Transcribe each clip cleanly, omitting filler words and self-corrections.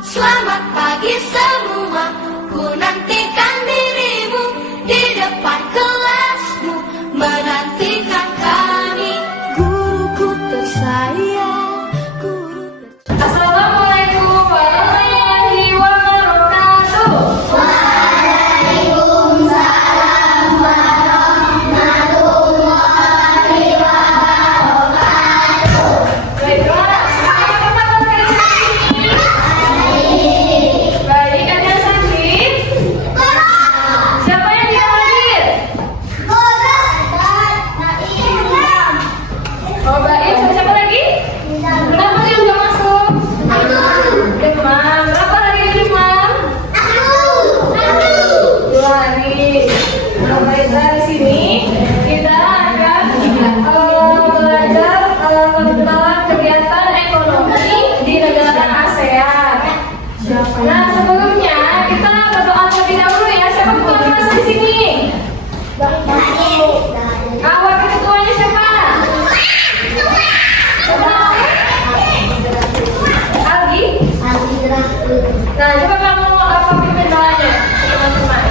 Selamat pagi semua, ku nantikan dirimu di depan kelasmu, menantikan kami, guruku tersayang, guru tersayang. Assalamualaikum warahmatullahi wabarakatuh. Waalaikumsalam warahmatullahi wabarakatuh. Baiklah, apa kabar kalian hari ini? Baik, ada sakit? Siapa yang tidak hadir? Oh baik, siapa lagi? Kenapa dia nggak masuk? Demam. Berapa hari demam? 2 hari. Nah, baiklah, di sini kita akan belajar tentang kegiatan ekonomi di negara ASEAN. Nah, sebelumnya kita berdoa terlebih dahulu ya. Siapa ketua kelas di sini? Wakil ketuanya siapa? Algi. Nah, coba kamu pimpin doanya teman-teman.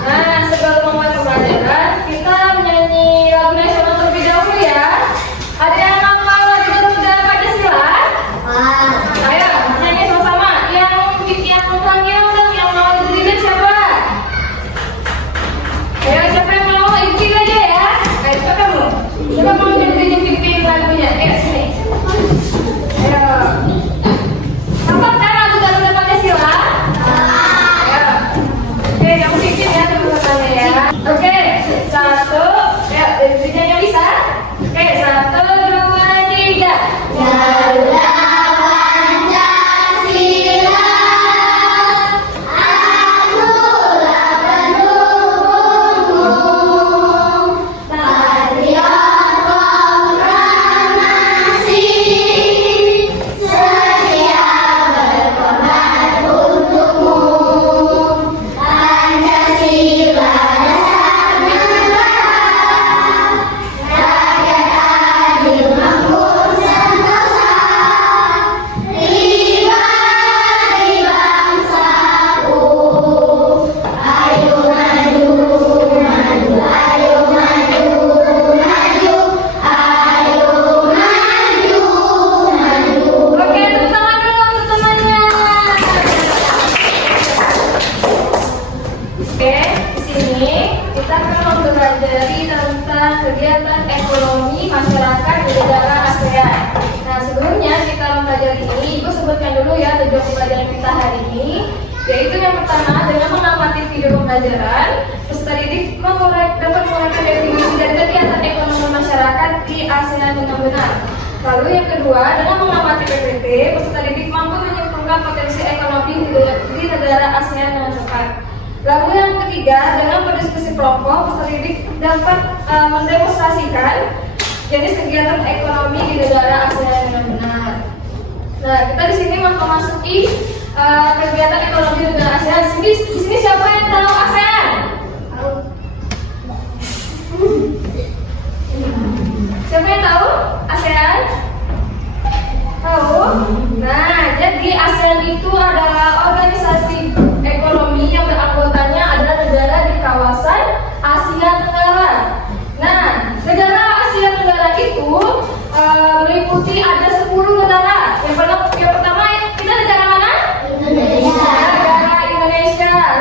Nah, sebelum memulai pembelajaran, kita menyanyi lagu nasional terlebih dahulu ya. Ada yang hafal lagu Garuda Pancasila? Ayo, nyanyi sama-sama. Yang panggil dan yang mau dirikan siapa? Ayo, siapa yang mau ikut aja ya? Ayo, coba kamu. Coba kamu pimpin lagunya. Ayo, sini. Ayo. Hafal kan lagu Garuda Pancasila? Ayo. Oke, kamu pimpin ya teman-teman ya. Oke, 1, ya, dirinya Lisa. Oke, 1, 2, 3. Garuda Pancasila, akulah pendukungmu, patriot proklamasi, setia berkorban untukmu. Pancasila dasar negara, rakyat adil makmur sentosa, pribadi bangsaku. Ayo maju, maju, ayo maju, maju, ayo maju, maju. Oke, tepuk tangan dulu untuk temannya. Oke, di sini kita akan mempelajari tentang kegiatan ekonomi masyarakat di negara ASEAN. Nah, sebelumnya kita mempelajari ini, Ibu sebutkan dulu ya tujuan pembelajaran kita hari ini, yaitu yang pertama dengan mengamati video pembelajaran, peserta didik dapat menguraikan definisi dan kegiatan ekonomi masyarakat di ASEAN dengan benar. Lalu yang kedua, dengan mengamati PPT, peserta didik mampu menyimpulkan potensi ekonomi di negara ASEAN dengan tepat. Lalu yang ketiga, dengan berdiskusi kelompok, peserta didik dapat mendemonstrasikan jenis kegiatan ekonomi di negara ASEAN dengan benar. Nah, kita di sini mau memasuki kegiatan ekonomi di negara ASEAN. Di sini siapa yang tahu ASEAN? Siapa yang tahu ASEAN? Tahu? Nah, jadi ASEAN itu adalah organisasi ekonomi yang beranggotanya adalah negara di kawasan Asia Tenggara. Nah, negara Asia Tenggara itu meliputi ada 10 negara. Yang pertama kita negara mana? Indonesia. Negara Indonesia.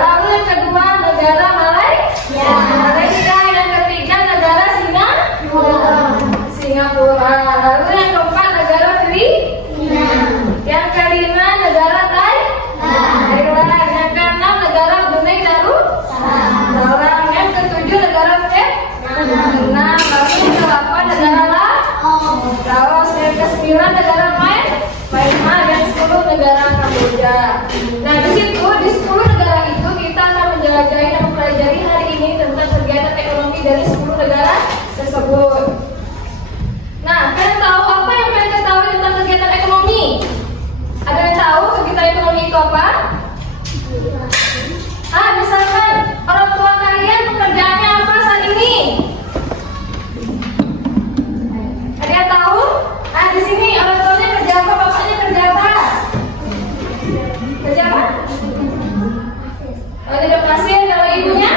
mempelajari hari ini tentang kegiatan ekonomi dari 10 negara tersebut. Nah, kalian tahu apa yang kalian ketahui tentang kegiatan ekonomi? Ada yang tahu kegiatan ekonomi itu apa? Misalkan orang tua kalian pekerjaannya apa saat ini? Ada yang tahu? Di sini orang tuanya kerja apa, bapaknya kerja apa? Kerja apa? Jadi kasir. Kalau ibunya?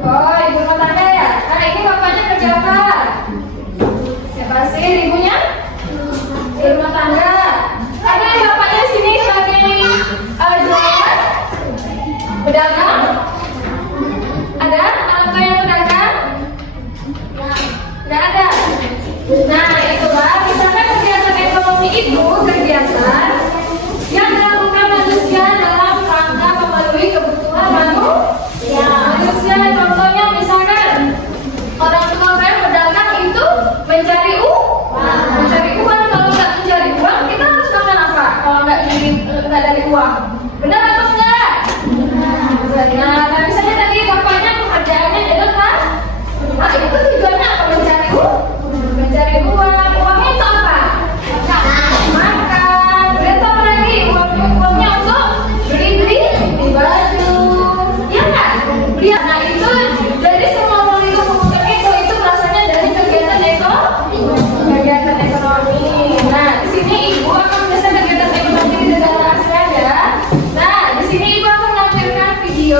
Oh, ibu rumah tangga ya? Nah, ini bapaknya kerja apa? Kasir, ibunya? Di rumah tangga. Ada yang bapaknya di sini sebagai jualan? Pedagang? Ada? Anak tua yang pedagang? Nggak ada? Nah, itulah misalnya kegiatan ekonomi itu kegiatan yang dilakukan manusia dalam rangka memenuhi kebutuhan manusia. Contohnya misalkan orang tua yang pedagang itu mencari uang. Kalau nggak mencari uang, kita harus makan apa? Kalau nggak dari uang, benar atau enggak? Nah, misalnya tadi bapaknya pekerjaannya adalah itu tujuannya apa? Mencari uang. Uangnya itu apa? Makan. Dan apa lagi? Uangnya untuk beli baju. Ya nggak? Nah, itu dari semua uang itu itu rasanya dari kegiatan ekonomi. Nah, di sini ibu akan menjelaskan kegiatan ekonomi di negara ASEAN ya. Nah, di sini ibu akan menampilkan video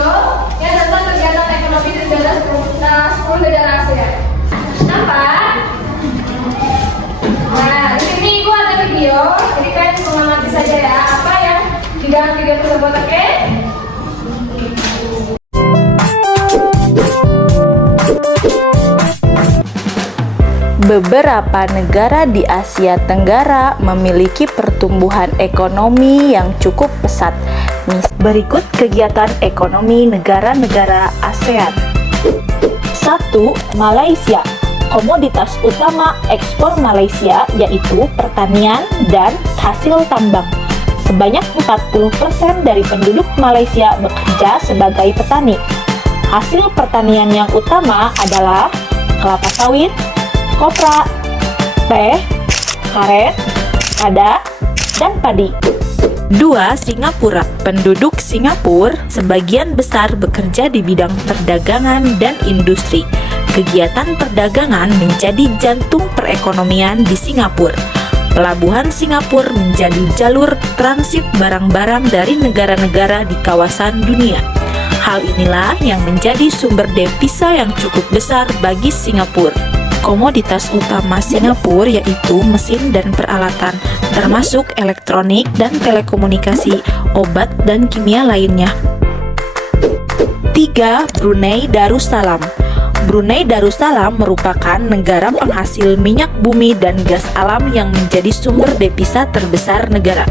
yang tentang kegiatan ekonomi di negara 10 negara ASEAN. Nampak? Nah, di sini ibu ada video, jadi kalian mengamati saja ya apa yang di dalam video tersebut, oke? Beberapa negara di Asia Tenggara memiliki pertumbuhan ekonomi yang cukup pesat. Berikut kegiatan ekonomi negara-negara ASEAN. 1. Malaysia. Komoditas utama ekspor Malaysia yaitu pertanian dan hasil tambang. Sebanyak 40% dari penduduk Malaysia bekerja sebagai petani. Hasil pertanian yang utama adalah kelapa sawit, kopra, teh, karet, lada, dan padi. 2. Singapura. Penduduk Singapura sebagian besar bekerja di bidang perdagangan dan industri. Kegiatan perdagangan menjadi jantung perekonomian di Singapura. Pelabuhan Singapura menjadi jalur transit barang-barang dari negara-negara di kawasan dunia. Hal inilah yang menjadi sumber devisa yang cukup besar bagi Singapura. Komoditas utama Singapura yaitu mesin dan peralatan, termasuk elektronik dan telekomunikasi, obat dan kimia lainnya. 3. Brunei Darussalam. Brunei Darussalam merupakan negara penghasil minyak bumi dan gas alam yang menjadi sumber devisa terbesar negara.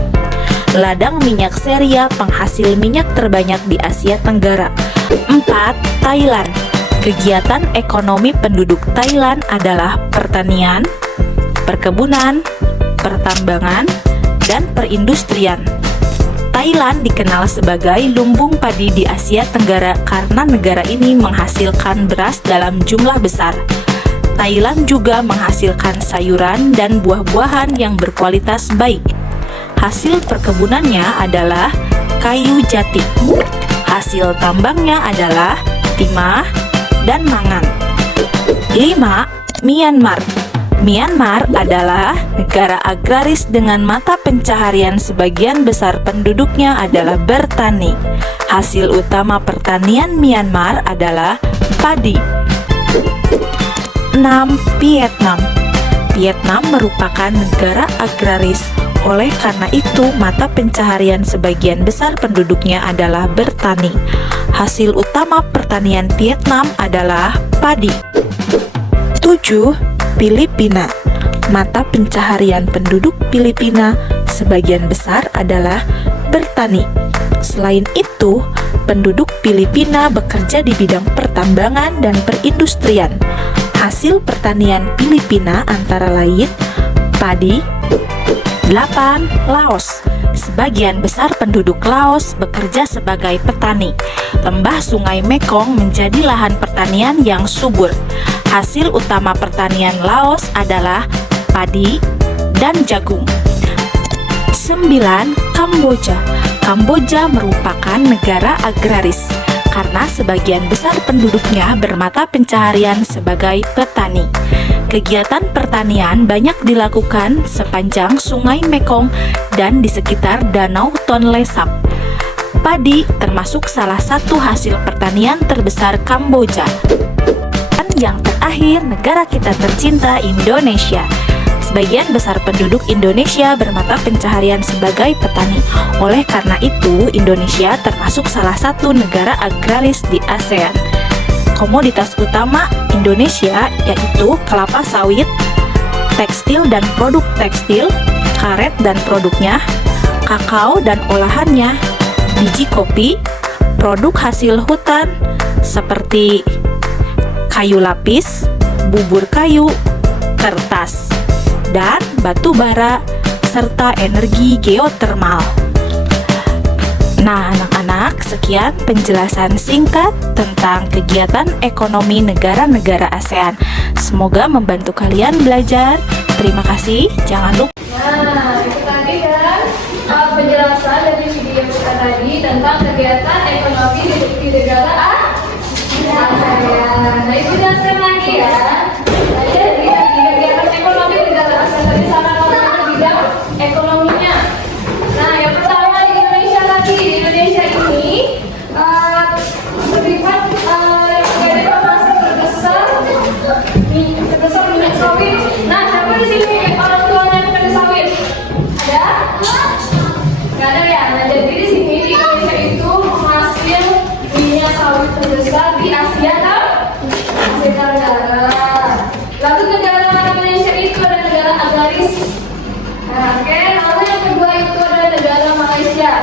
Ladang minyak Seria penghasil minyak terbanyak di Asia Tenggara. 4. Thailand. Kegiatan ekonomi penduduk Thailand adalah pertanian, perkebunan, pertambangan, dan perindustrian. Thailand dikenal sebagai lumbung padi di Asia Tenggara karena negara ini menghasilkan beras dalam jumlah besar. Thailand juga menghasilkan sayuran dan buah-buahan yang berkualitas baik. Hasil perkebunannya adalah kayu jati. Hasil tambangnya adalah timah dan mangan. 5. Myanmar. Myanmar adalah negara agraris dengan mata pencaharian sebagian besar penduduknya adalah bertani. Hasil utama pertanian Myanmar adalah padi. 6. Vietnam. Vietnam merupakan negara agraris. Oleh karena itu, mata pencaharian sebagian besar penduduknya adalah bertani. Hasil utama pertanian Vietnam adalah padi. 7. Filipina. Mata pencaharian penduduk Filipina sebagian besar adalah bertani. Selain itu, penduduk Filipina bekerja di bidang pertambangan dan perindustrian. Hasil pertanian Filipina antara lain padi. 8. Laos. Sebagian besar penduduk Laos bekerja sebagai petani. Lembah Sungai Mekong menjadi lahan pertanian yang subur. Hasil utama pertanian Laos adalah padi dan jagung. 9. Kamboja. Kamboja merupakan negara agraris karena sebagian besar penduduknya bermata pencaharian sebagai petani. Kegiatan pertanian banyak dilakukan sepanjang Sungai Mekong dan di sekitar Danau Tonle Sap. Padi termasuk salah satu hasil pertanian terbesar Kamboja. Dan yang terakhir, negara kita tercinta, Indonesia. Sebagian besar penduduk Indonesia bermata pencaharian sebagai petani. Oleh karena itu, Indonesia termasuk salah satu negara agraris di ASEAN. Komoditas utama Indonesia yaitu kelapa sawit, tekstil dan produk tekstil, karet dan produknya, kakao dan olahannya, biji kopi, produk hasil hutan seperti kayu lapis, bubur kayu, kertas, dan batu bara, serta energi geotermal. Nah, anak-anak, sekian penjelasan singkat tentang kegiatan ekonomi negara-negara ASEAN. Semoga membantu kalian belajar. Terima kasih. Jangan lupa. Nah, itu tadi kan penjelasan dari video kita tadi tentang kegiatan ekonomi di negara ASEAN. Nah, itu jelaskan lagi ya. Nah, jadi kegiatan ekonomi di negara ASEAN tadi sama bidang ekonominya. Nah, yang pertama di Indonesia lagi. Di Indonesia ini terlibat informasi terbesar minyak sawit. Nah, siapa di sini orang tuanya pekerja sawit? Ada? Nggak ada ya. Nah, jadi di sini di Indonesia itu hasil minyak sawit terbesar di Asia Tenggara. Lalu negara Indonesia itu ada negara agraris. Nah, oke. Lalu yang kedua itu ada negara Malaysia.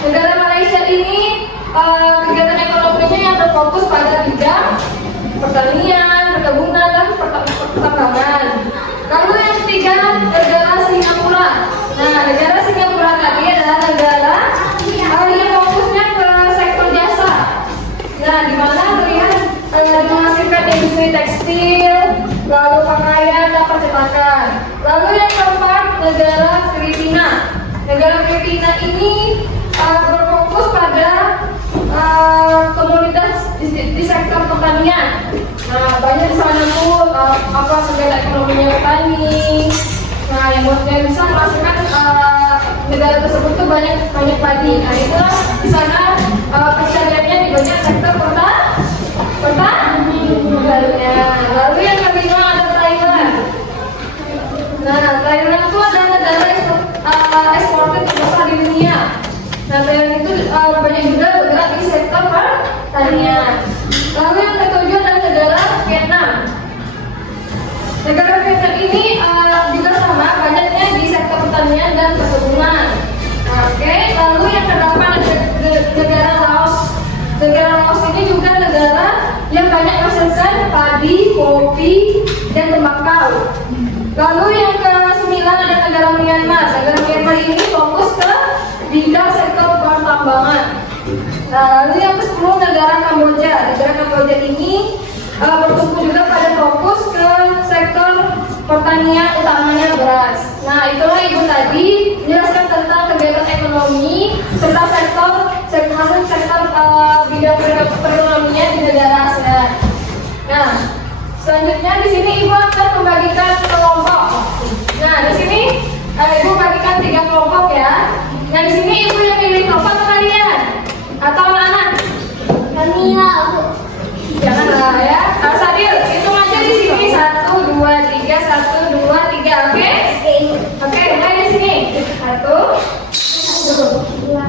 Negara Malaysia ini kegiatan ekonominya yang berfokus pada bidang pertanian, perkebunan, dan pertambangan. Lalu yang ketiga, negara Singapura. Nah, negara Singapura tadi adalah negara yang fokusnya ke sektor jasa. Nah, di mana melihat menghasilkan industri tekstil, lalu pakaian dan percetakan. Lalu yang keempat, negara Filipina. Negara Filipina ini berfokus pada komunitas di sektor pertanian. Nah, banyak di sana tuh segala ekonominya petani. Nah, yang bisa menghasilkan negara tersebut tuh banyak padi. Nah, itulah di sana pencariannya di banyak sektor pertaniannya. Lalu yang kelima ada Thailand. Nah, Thailand itu adalah negara eksportir terbesar di dunia. Nah, Thailand itu banyak juga bergerak di sektor pertanian. Lalu yang ketujuh adalah negara Vietnam. Negara Vietnam ini juga sama, banyaknya di sektor pertanian dan perkebunan. Nah, oke. Lalu yang kedelapan ada negara Laos. Negara Laos ini juga negara yang banyak menghasilkan padi, kopi, dan tembakau. Lalu yang ke-9 ada negara Myanmar. Negara Myanmar ini fokus ke bidang sektor pertambangan. Nah, lalu yang ke-10 negara Kamboja. Negara Kamboja ini bertumpu juga pada fokus ke sektor pertanian, utamanya beras. Nah, itulah Ibu tadi menjelaskan tentang kegiatan ekonomi serta sektor bidang perekonomian di negara ASEAN. Nah, selanjutnya di sini Ibu akan membagikan kelompok. Nah, di sini Ibu bagikan 3 kelompok ya. Nah, di sini Ibu yang pilih kelompok kalian atau anak-anak? Kamila. Janganlah ya. Sadil, hitung aja di sini 1, 2, 3, 1, 2, 3, oke? Oke, mulai di sini. 1, 2,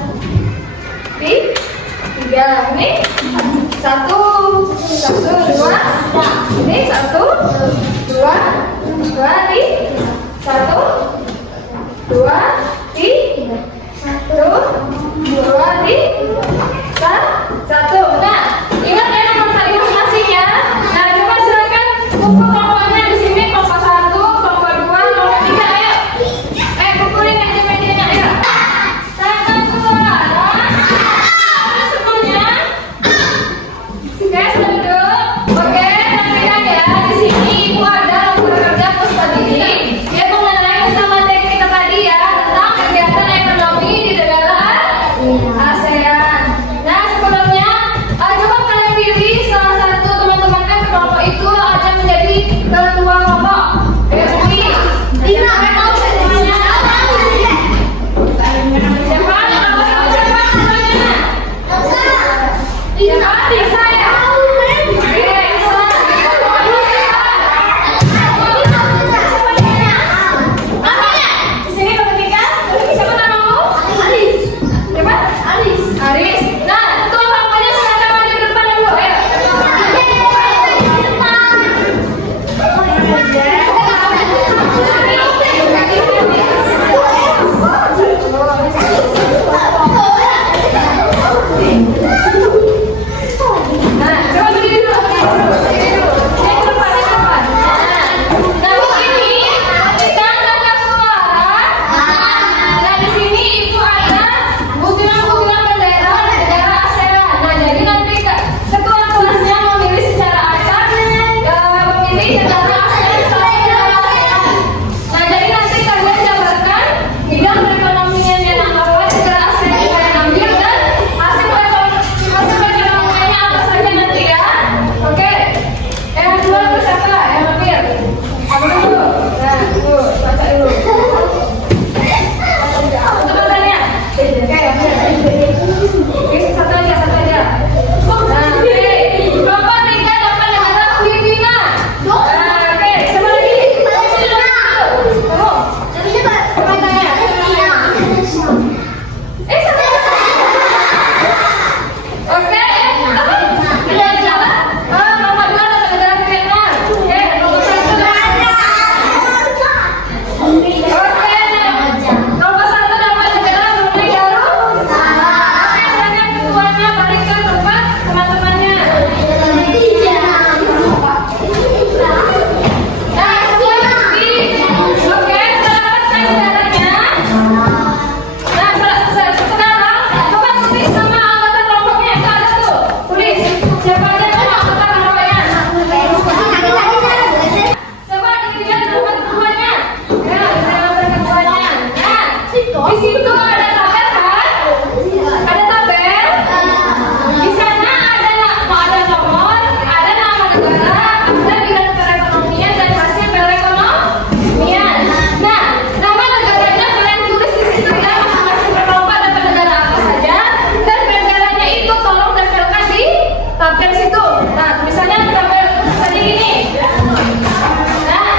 3. Ini 1, 2. Ini 1, 2, 2, 1, 2, 3. 1, 2, 3, 1. Nah, ingat ya nomor tadi masing-masing ya. Nah, coba silakan kumpul kelompoknya di sini, kelompok 1, kelompok 2, kelompok 3, ayo. Kumpulin aja medianya, ayo. Oke, satu aja, satu aja. Nah, oke. Kelompok 3 dapat negara Filipina. Oke, sama lagi. Kamu. Apa tanya? Sama. Oke, apa? Tidak salah. Nomor 2 dapat negara Vietnam. Oke, nomor 1. Oke, nomor 1 dapat negara Brunei Darul. Oke, silakan ketuanya balik ke tempat teman-temannya. Nah, ketua lagi. Oke, selamatkan negaranya. Nah, sekarang coba tulis nama anggota kelompoknya yang ada tuh. Tulis siapa aja nama anggota kelompoknya. Coba dilihat nama ketuanya. Ya, nama ketuanya. Nah, di situ ada tabel kan? Ada tabel. Di sana ada nomor, ada nama negara, ada bidang perekonomian dan hasil perekonomian. Nah, nama negaranya kalian tulis di situ ya, masing-masing berkelompok dapat negara apa saja, dan negaranya itu tolong tempelkan di tabel situ. Nah, tulisannya tabel tulisannya gini. Nah,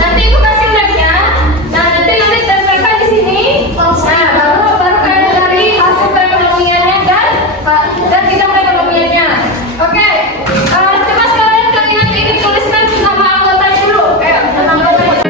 nanti itu kasih labnya. Nah, nanti tempelkan di sini. Nah, baru kalian cari hasil perekonomiannya dan bidang perekonomiannya. Oke, coba sekarang kalian ini tuliskan nama anggotanya dulu. Ayo, nama anggotanya.